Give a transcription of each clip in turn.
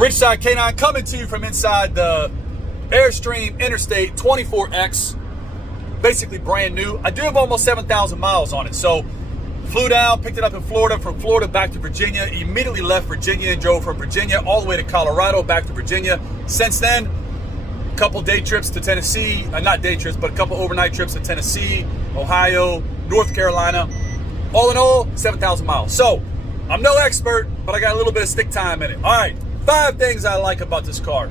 Richside K9 coming to you from inside the Airstream Interstate 24X. Basically brand new. I do have almost 7,000 miles on it. So flew down, picked it up in Florida, from Florida back to Virginia, immediately left Virginia and drove from Virginia all the way to Colorado, back to Virginia. Since then, a couple day trips to Tennessee, not day trips, but a couple overnight trips to Tennessee, Ohio, North Carolina. All in all, 7,000 miles. So I'm no expert, but I got a little bit of stick time in it. All right, 5 things I like about this car.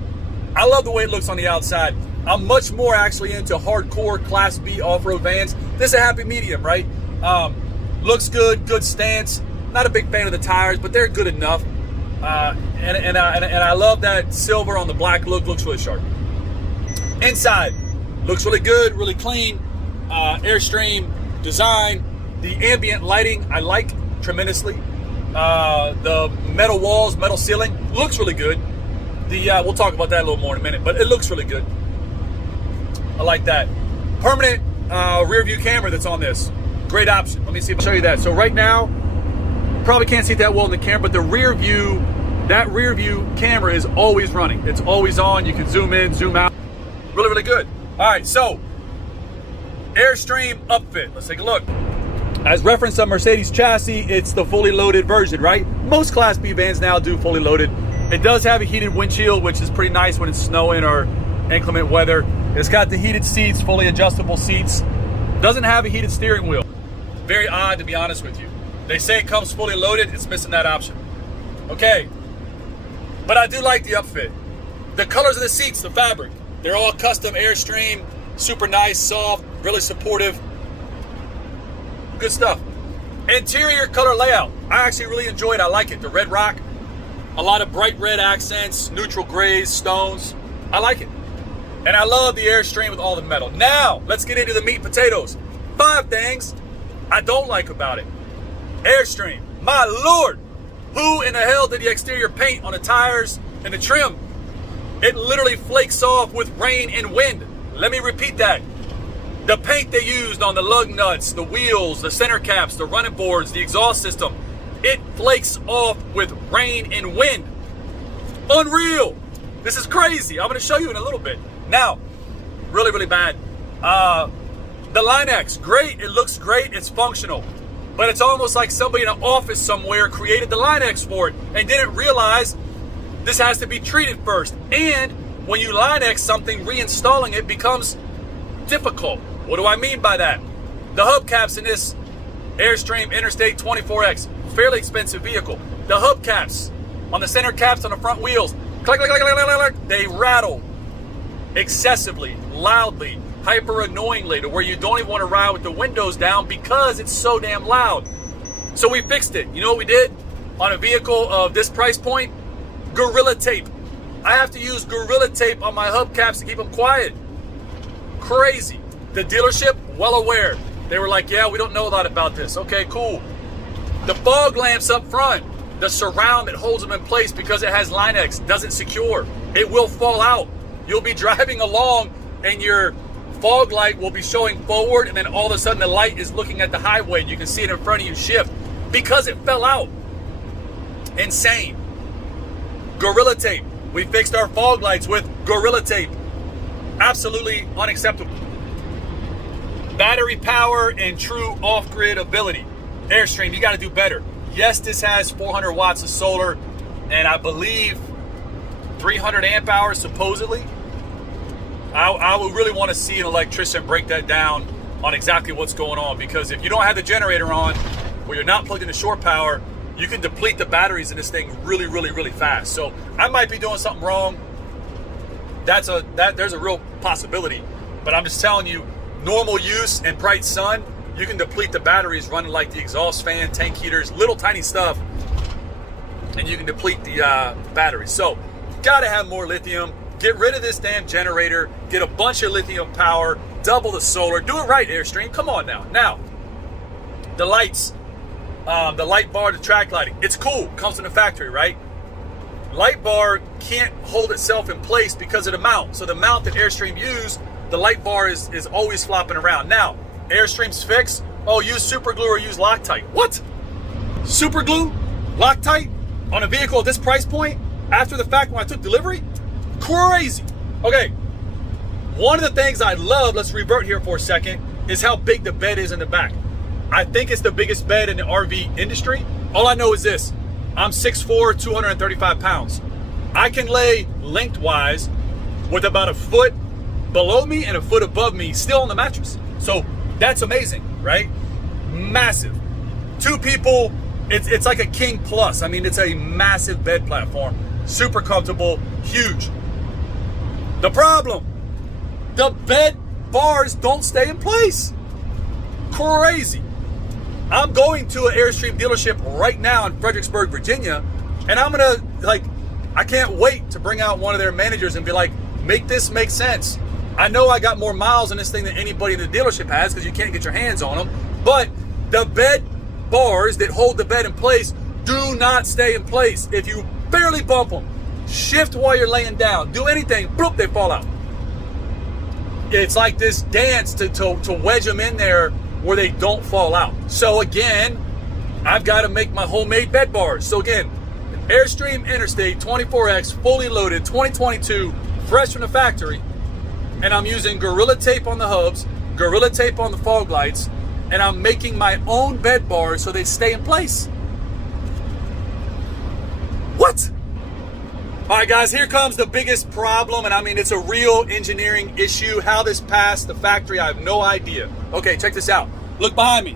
I love the way it looks on the outside. I'm much more actually into hardcore Class B off-road vans. This is a happy medium, right? Looks good, good stance. Not a big fan of the tires, but they're good enough. And I love that silver on the black look. Looks really sharp. Inside, looks really good, really clean. Airstream design. The ambient lighting, I like tremendously. The metal walls, metal ceiling, looks really good. We'll talk about that a little more in a minute, but it looks really good. I like that. Permanent rear view camera that's on this. Great option. Let me see if I can show you that. So right now, probably can't see that well in the camera, but the rear view, that rear view camera is always running. It's always on. You can zoom in, zoom out. Really, really good. All right, so Airstream upfit. Let's take a look. As referenced on Mercedes chassis, it's the fully loaded version, right? Most Class B vans now do fully loaded. It does have a heated windshield, which is pretty nice when it's snowing or inclement weather. It's got the heated seats, fully adjustable seats. Doesn't have a heated steering wheel. Very odd, to be honest with you. They say it comes fully loaded. It's missing that option. Okay, but I do like the upfit. The colors of the seats, the fabric, they're all custom Airstream, super nice, soft, really supportive. Good stuff. Interior color layout, I actually really enjoy it. I like it. The red rock, a lot of bright red accents, neutral grays, stones. I like it. And I love the Airstream with all the metal. Now, let's get into the meat and potatoes. 5 things I don't like about it. Airstream, my Lord, who in the hell did the exterior paint on the tires and the trim? It literally flakes off with rain and wind. Let me repeat that. The paint they used on the lug nuts, the wheels, the center caps, the running boards, the exhaust system, it flakes off with rain and wind. Unreal. This is crazy. I'm going to show you in a little bit. Now, really, really bad. The Line-X, great. It looks great. It's functional. But it's almost like somebody in an office somewhere created the Line-X for it and didn't realize this has to be treated first. And when you Line-X something, reinstalling it becomes difficult. What do I mean by that? The hubcaps in this Airstream Interstate 24X, fairly expensive vehicle. The hubcaps on the center caps on the front wheels, click, click, click, click, click, click, they rattle excessively, loudly, hyper annoyingly, to where you don't even want to ride with the windows down because it's so damn loud. So we fixed it. You know what we did on a vehicle of this price point? Gorilla tape. I have to use Gorilla tape on my hubcaps to keep them quiet. Crazy. The dealership, well aware. They were like, yeah, we don't know a lot about this. Okay, cool. The fog lamps up front, the surround that holds them in place because it has Line-X, doesn't secure. It will fall out. You'll be driving along and your fog light will be showing forward, and then all of a sudden the light is looking at the highway and you can see it in front of you shift because it fell out. Insane. Gorilla tape. We fixed our fog lights with Gorilla tape. Absolutely unacceptable. Battery power and true off-grid ability. Airstream, you got to do better. Yes, this has 400 watts of solar and I believe 300 amp hours supposedly. I would really want to see an electrician break that down on exactly what's going on, because if you don't have the generator on, or you're not plugged into shore power, you can deplete the batteries in this thing really, really, really fast. So I might be doing something wrong. There's a real possibility, but I'm just telling you, normal use and bright sun, you can deplete the batteries running like the exhaust fan, tank heaters, little tiny stuff, and you can deplete the batteries. So gotta have more lithium. Get rid of this damn generator, get a bunch of lithium power, double the solar, do it right, Airstream, come on now. Now, the lights, the light bar, the track lighting, it's cool, comes from the factory, right? Light bar can't hold itself in place because of the mount. So the mount that Airstream used, the light bar is always flopping around. Now, Airstream's fix, oh, use super glue or use Loctite. What? Super glue? Loctite? On a vehicle at this price point? After the fact, when I took delivery, crazy. Okay, one of the things I love, let's revert here for a second, is how big the bed is in the back. I think it's the biggest bed in the RV industry. All I know is this, I'm 6'4", 235 pounds. I can lay lengthwise with about a foot below me and a foot above me still on the mattress. So that's amazing, right? Massive. 2 people, it's like a king plus. I mean, it's a massive bed platform, super comfortable, huge. The problem, the bed bars don't stay in place. Crazy. I'm going to an Airstream dealership right now in Fredericksburg, Virginia, and I'm gonna, I can't wait to bring out one of their managers and be like, make this make sense. I know I got more miles on this thing than anybody in the dealership has because you can't get your hands on them, but the bed bars that hold the bed in place do not stay in place. If you barely bump them, shift while you're laying down, do anything, boop, they fall out. It's like this dance to wedge them in there where they don't fall out. So again, I've got to make my homemade bed bars. So again, Airstream Interstate 24X, fully loaded, 2022, fresh from the factory. And I'm using Gorilla Tape on the hubs, Gorilla Tape on the fog lights, and I'm making my own bed bars so they stay in place. What? All right, guys, here comes the biggest problem, and I mean, it's a real engineering issue. How this passed the factory, I have no idea. Okay, check this out. Look behind me.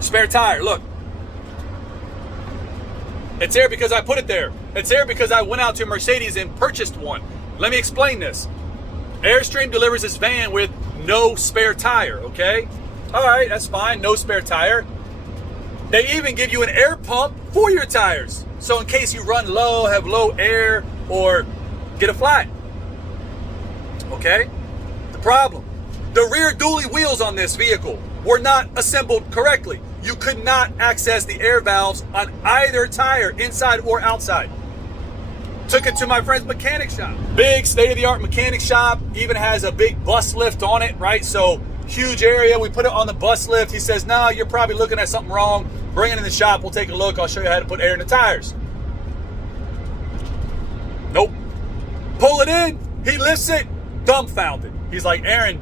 Spare tire, look. It's there because I put it there. It's there because I went out to Mercedes and purchased one. Let me explain this. Airstream delivers this van with no spare tire, okay? All right, that's fine, no spare tire. They even give you an air pump for your tires. So in case you run low, have low air, or get a flat. Okay? The problem, the rear dually wheels on this vehicle were not assembled correctly. You could not access the air valves on either tire, inside or outside. Took it to my friend's mechanic shop. Big state-of-the-art mechanic shop, even has a big bus lift on it, right? So huge area, we put it on the bus lift. He says, no, you're probably looking at something wrong. Bring it in the shop, we'll take a look. I'll show you how to put air in the tires. Nope. Pull it in, he lifts it, dumbfounded. He's like, Aaron,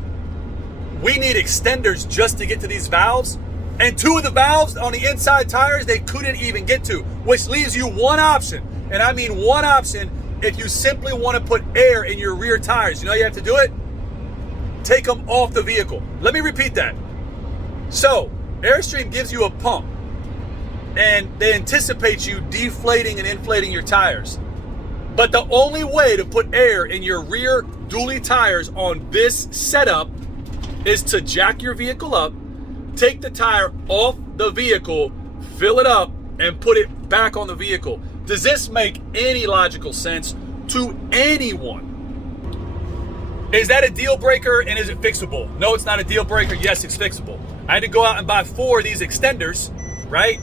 we need extenders just to get to these valves. And 2 of the valves on the inside tires, they couldn't even get to, which leaves you one option. And I mean one option, if you simply want to put air in your rear tires. You know how you have to do it? Take them off the vehicle. Let me repeat that. So, Airstream gives you a pump, and they anticipate you deflating and inflating your tires. But the only way to put air in your rear dually tires on this setup is to jack your vehicle up, take the tire off the vehicle, fill it up, and put it back on the vehicle. Does this make any logical sense to anyone? Is that a deal breaker, and is it fixable? No, it's not a deal breaker. Yes, it's fixable. I had to go out and buy 4 of these extenders, right?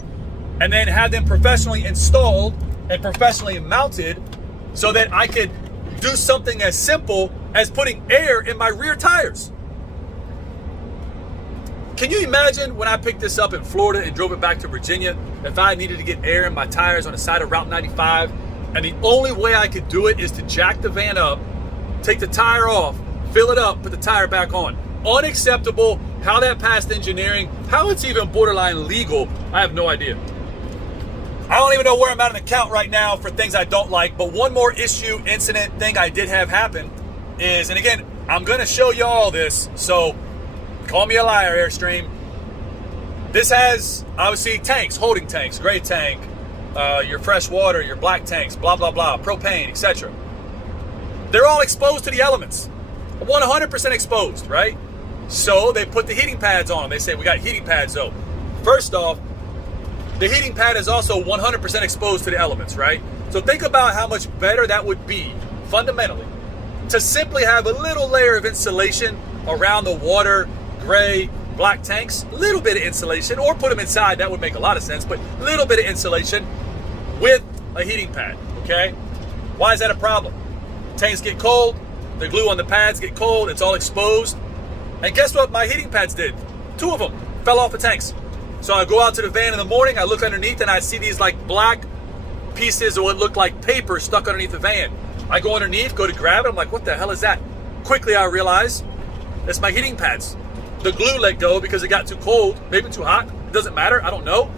And then have them professionally installed and professionally mounted so that I could do something as simple as putting air in my rear tires. Can you imagine when I picked this up in Florida and drove it back to Virginia, if I needed to get air in my tires on the side of Route 95, and the only way I could do it is to jack the van up, take the tire off, fill it up, put the tire back on. Unacceptable. How that passed engineering, how it's even borderline legal, I have no idea. I don't even know where I'm at in the count right now for things I don't like, but one more issue, incident, thing I did have happen is, and again, I'm gonna show you all this, so call me a liar, Airstream. This has, obviously, tanks, holding tanks, gray tank, your fresh water, your black tanks, blah, blah, blah, propane, etc. They're all exposed to the elements, 100% exposed, right? So they put the heating pads on them. They say, we got heating pads though. First off, the heating pad is also 100% exposed to the elements, right? So think about how much better that would be, fundamentally, to simply have a little layer of insulation around the water, gray, black tanks, a little bit of insulation, or put them inside, that would make a lot of sense, but a little bit of insulation with a heating pad, okay? Why is that a problem? Tanks get cold, the glue on the pads get cold, it's all exposed. And guess what my heating pads did? 2 of them fell off the tanks. So I go out to the van in the morning, I look underneath and I see these like black pieces of what looked like paper stuck underneath the van. I go underneath, go to grab it. I'm like, what the hell is that? Quickly, I realize that's my heating pads. The glue let go because it got too cold, maybe too hot. It doesn't matter, I don't know.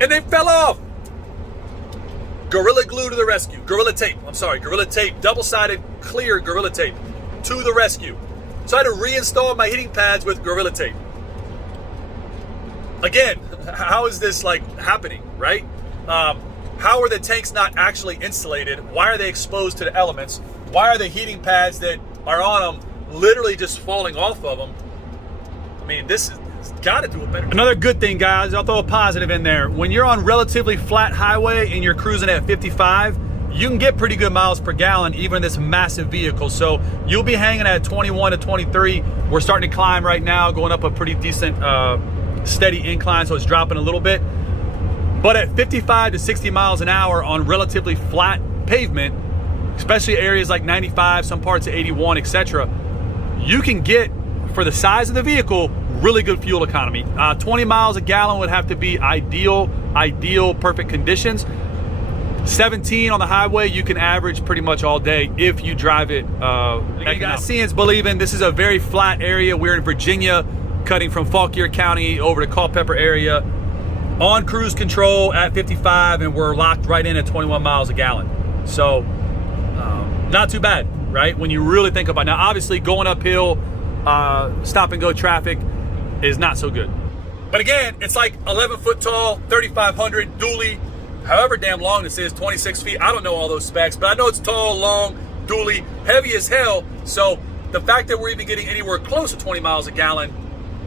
And they fell off. Gorilla Glue to the rescue. Gorilla Tape, I'm sorry, Gorilla Tape. Double-sided, clear Gorilla Tape to the rescue. So I had to reinstall my heating pads with Gorilla Tape. Again, how is this like happening, right? How are the tanks not actually insulated? Why are they exposed to the elements? Why are the heating pads that are on them literally just falling off of them? I mean, this has got to do a better job. Another good thing, guys, I'll throw a positive in there. When you're on relatively flat highway and you're cruising at 55, you can get pretty good miles per gallon even in this massive vehicle. So you'll be hanging at 21 to 23. We're starting to climb right now, going up a pretty decent steady incline, so it's dropping a little bit. But at 55 to 60 miles an hour on relatively flat pavement, especially areas like 95, some parts of 81, etc., you can get, for the size of the vehicle, really good fuel economy. 20 miles a gallon would have to be ideal, perfect conditions. 17 on the highway, you can average pretty much all day if you drive it. You guys, seeing's believing. This is a very flat area. We're in Virginia, cutting from Fauquier County over to Culpeper area, on cruise control at 55, and we're locked right in at 21 miles a gallon. So not too bad, right? When you really think about it. Now, obviously going uphill, stop and go traffic is not so good. But again, it's like 11 foot tall, 3,500 dually, however damn long this is, 26 feet. I don't know all those specs, but I know it's tall, long, dually, heavy as hell. So the fact that we're even getting anywhere close to 20 miles a gallon,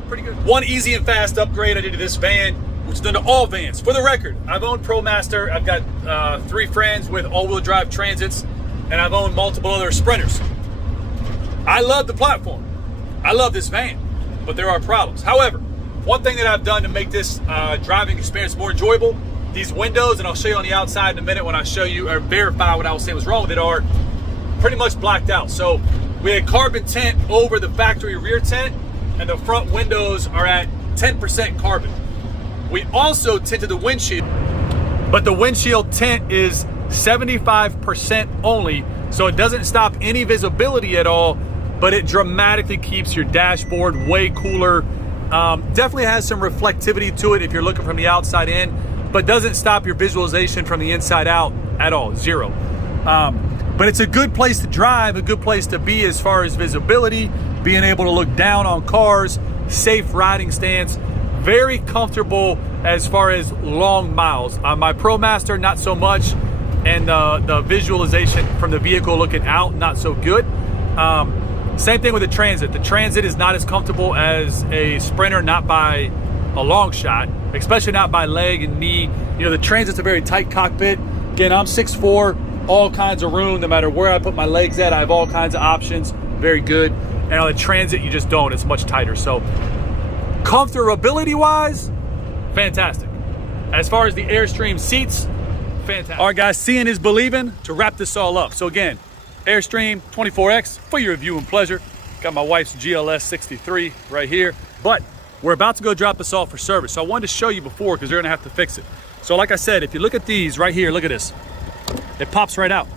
pretty good. One easy and fast upgrade I did to this van, which is done to all vans. For the record, I've owned ProMaster. I've got 3 friends with all-wheel drive Transits, and I've owned multiple other Sprinters. I love the platform. I love this van, but there are problems. However, one thing that I've done to make this driving experience more enjoyable, these windows, and I'll show you on the outside in a minute when I show you or verify what I was saying was wrong with it, are pretty much blacked out. So we had carbon tint over the factory rear tint, and the front windows are at 10% carbon. We also tinted the windshield, but the windshield tint is 75% only, so it doesn't stop any visibility at all, but it dramatically keeps your dashboard way cooler. Definitely has some reflectivity to it if you're looking from the outside in, but doesn't stop your visualization from the inside out at all, zero. But it's a good place to drive, a good place to be as far as visibility, being able to look down on cars, safe riding stance, very comfortable as far as long miles. My ProMaster, not so much, and the visualization from the vehicle looking out, not so good. Same thing with the Transit. The Transit is not as comfortable as a Sprinter, not by a long shot, especially not by leg and knee. You know, the Transit's a very tight cockpit. Again, I'm 6'4", all kinds of room. No matter where I put my legs at, I have all kinds of options. Very good. And on the Transit, you just don't. It's much tighter. So comfortability-wise, fantastic. As far as the Airstream seats, fantastic. All right, guys, seeing is believing. To wrap this all up, so again, Airstream 24X for your viewing pleasure. Got my wife's GLS 63 right here, but we're about to go drop this off for service. So I wanted to show you before because they're gonna have to fix it. So like I said, if you look at these right here, look at this. It pops right out.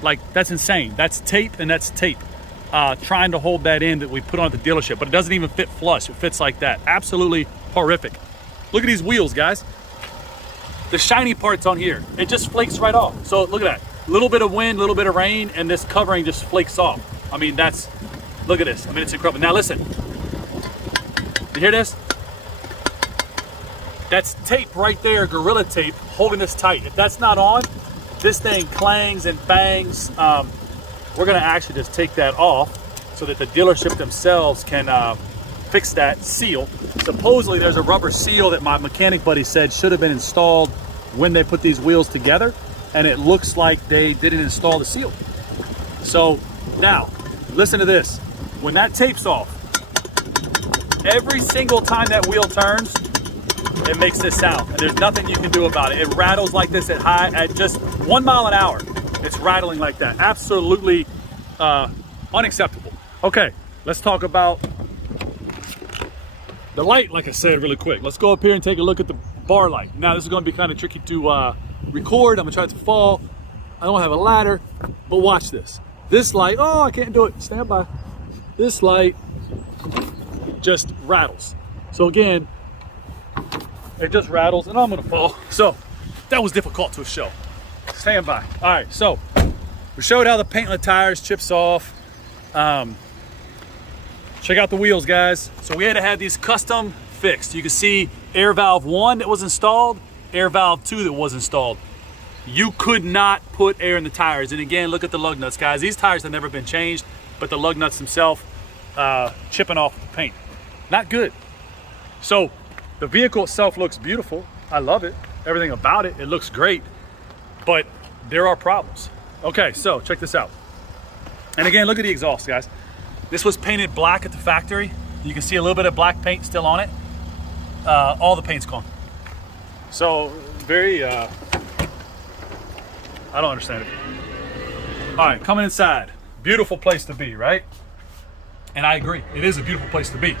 Like, that's insane. That's tape, and that's tape. Trying to hold that in that we put on at the dealership, but it doesn't even fit flush. It fits like that. Absolutely horrific. Look at these wheels, guys. The shiny part's on here. It just flakes right off. So look at that. A little bit of wind, a little bit of rain, and this covering just flakes off. I mean, that's, look at this. I mean, it's incredible. Now listen, you hear this? That's tape right there, Gorilla Tape, holding this tight. If that's not on, this thing clangs and bangs. We're gonna actually just take that off so that the dealership themselves can fix that seal. Supposedly there's a rubber seal that my mechanic buddy said should have been installed when they put these wheels together, and it looks like they didn't install the seal. So now, listen to this. When that tape's off, every single time that wheel turns, it makes this sound, and there's nothing you can do about it. It rattles like this at just 1 mile an hour. It's rattling like that. Absolutely unacceptable. Okay, let's talk about the light, like I said, really quick. Let's go up here and take a look at the bar light. Now, this is going to be kind of tricky to record. I'm gonna try not to fall. I don't have a ladder, but watch this. This light, oh, I can't do it. Stand by. This light just rattles. So again, it just rattles and I'm gonna fall. So that was difficult to show. Stand by. All right, so we showed how the paint on the tires chips off. Check out the wheels, guys. So we had to have these custom fixed. You can see air valve 1 that was installed, air valve 2 that was installed. You could not put air in the tires. And again, look at the lug nuts, guys. These tires have never been changed, but the lug nuts themselves chipping off the paint. Not good. So the vehicle itself looks beautiful. I love it. Everything about it, it looks great, but there are problems. Okay, so check this out. And again, look at the exhaust, guys. This was painted black at the factory. You can see a little bit of black paint still on it. All the paint's gone. So very, I don't understand it. All right, coming inside. Beautiful place to be, right? And I agree, it is a beautiful place to be.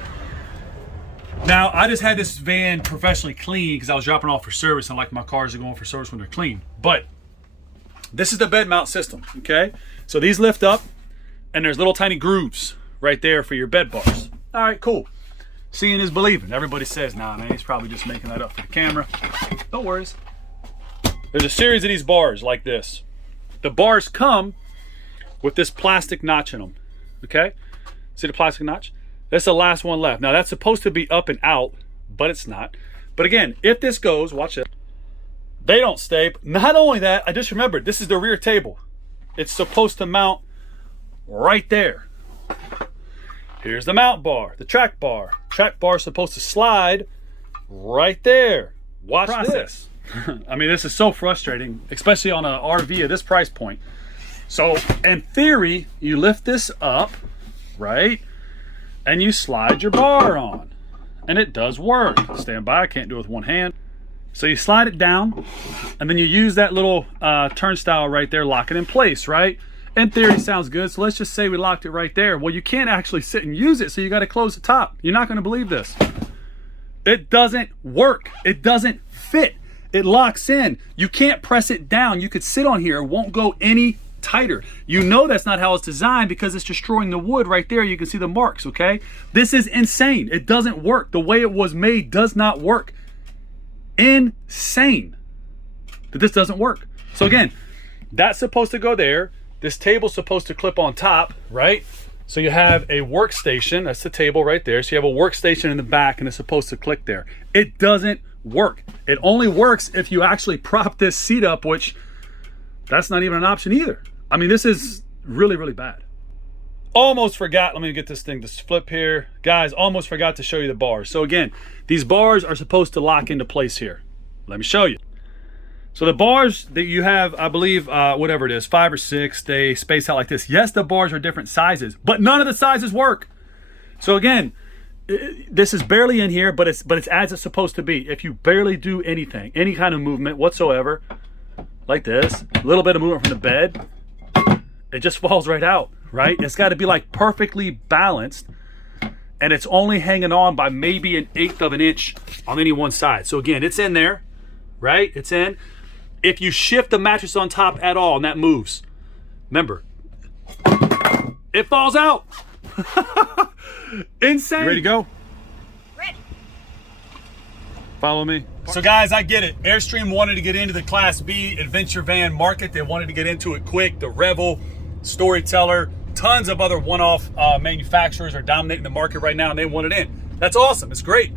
Now, I just had this van professionally cleaned because I was dropping off for service, and like my cars are going for service when they're clean. But this is the bed mount system, okay? So these lift up, and there's little tiny grooves right there for your bed bars. All right, cool. Seeing is believing. Everybody says, nah, man, he's probably just making that up for the camera. No worries. There's a series of these bars like this. The bars come with this plastic notch in them, okay? See the plastic notch? That's the last one left. Now that's supposed to be up and out, but it's not. But again, if this goes, watch it, they don't stay. Not only that, I just remembered, this is the rear table. It's supposed to mount right there. Here's the mount bar, the track bar. Track bar is supposed to slide right there. Watch this. I mean, this is so frustrating, especially on an RV at this price point. So in theory, you lift this up, right? And you slide your bar on. And it does work. Stand by, I can't do it with one hand. So you slide it down, and then you use that little turnstile right there, lock it in place, right? In theory, sounds good. So let's just say we locked it right there. Well, you can't actually sit and use it, so you gotta close the top. You're not gonna believe this. It doesn't work. It doesn't fit. It locks in. You can't press it down. You could sit on here, it won't go any tighter. You know that's not how it's designed because it's destroying the wood right there. You can see the marks, okay? This is insane. It doesn't work. The way it was made does not work. Insane that this doesn't work. So again, that's supposed to go there. This table's supposed to clip on top, right? So you have a workstation. That's the table right there. So you have a workstation in the back and it's supposed to click there. It doesn't work. It only works if you actually prop this seat up, which that's not even an option either. I mean, this is really, really bad. Almost forgot, let me get this thing to flip here. Guys, almost forgot to show you the bars. So again, these bars are supposed to lock into place here. Let me show you. So the bars that you have, I believe, whatever it is, 5 or 6, they space out like this. Yes, the bars are different sizes, but none of the sizes work. So again, this is barely in here, but it's as it's supposed to be. If you barely do anything, any kind of movement whatsoever, like this, a little bit of movement from the bed, it just falls right out, right? It's got to be like perfectly balanced, and it's only hanging on by maybe 1/8 of an inch on any one side. So again, it's in there, right? It's in. If you shift the mattress on top at all and that moves, remember, it falls out. Insane. You ready to go? Ready. Follow me. So guys, I get it. Airstream wanted to get into the Class B adventure van market. They wanted to get into it quick. The Revel, Storyteller, tons of other one-off manufacturers are dominating the market right now, and they want it in. That's awesome. It's great.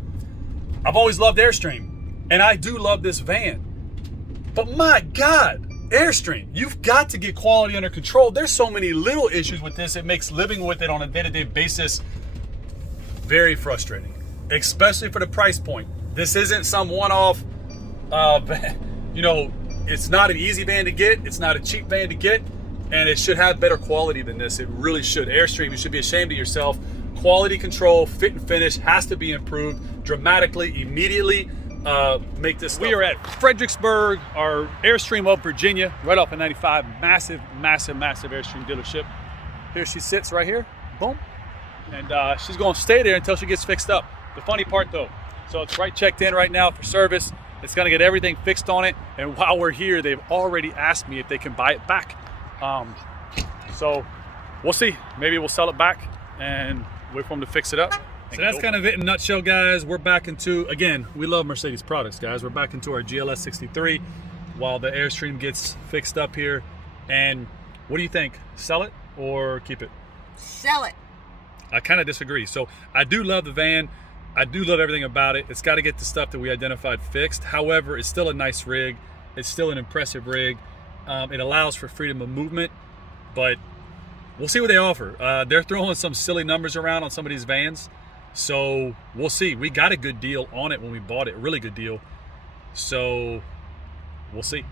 I've always loved Airstream, and I do love this van. But my God, Airstream, you've got to get quality under control. There's so many little issues with this. It makes living with it on a day-to-day basis very frustrating, especially for the price point. This isn't some one-off, you know, it's not an easy van to get. It's not a cheap van to get, and it should have better quality than this. It really should. Airstream, you should be ashamed of yourself. Quality control, fit and finish has to be improved dramatically, immediately. Make this stuff. We are at Fredericksburg, our Airstream of Virginia, right off of 95. Massive, massive, massive Airstream dealership. Here she sits right here, boom. And she's going to stay there until she gets fixed up. The funny part though, so it's right checked in right now for service. It's gonna get everything fixed on it. And while we're here, they've already asked me if they can buy it back. So we'll see. Maybe we'll sell it back and wait for them to fix it up. So that's kind of it in a nutshell, guys. We're back into, again, we love Mercedes products, guys. We're back into our GLS 63 while the Airstream gets fixed up here. And what do you think? Sell it or keep it? Sell it. I kind of disagree. So I do love the van. I do love everything about it. It's got to get the stuff that we identified fixed. However, it's still a nice rig. It's still an impressive rig. It allows for freedom of movement, but we'll see what they offer. They're throwing some silly numbers around on some of these vans. So we'll see. We got a good deal on it when we bought it, a really good deal. So we'll see.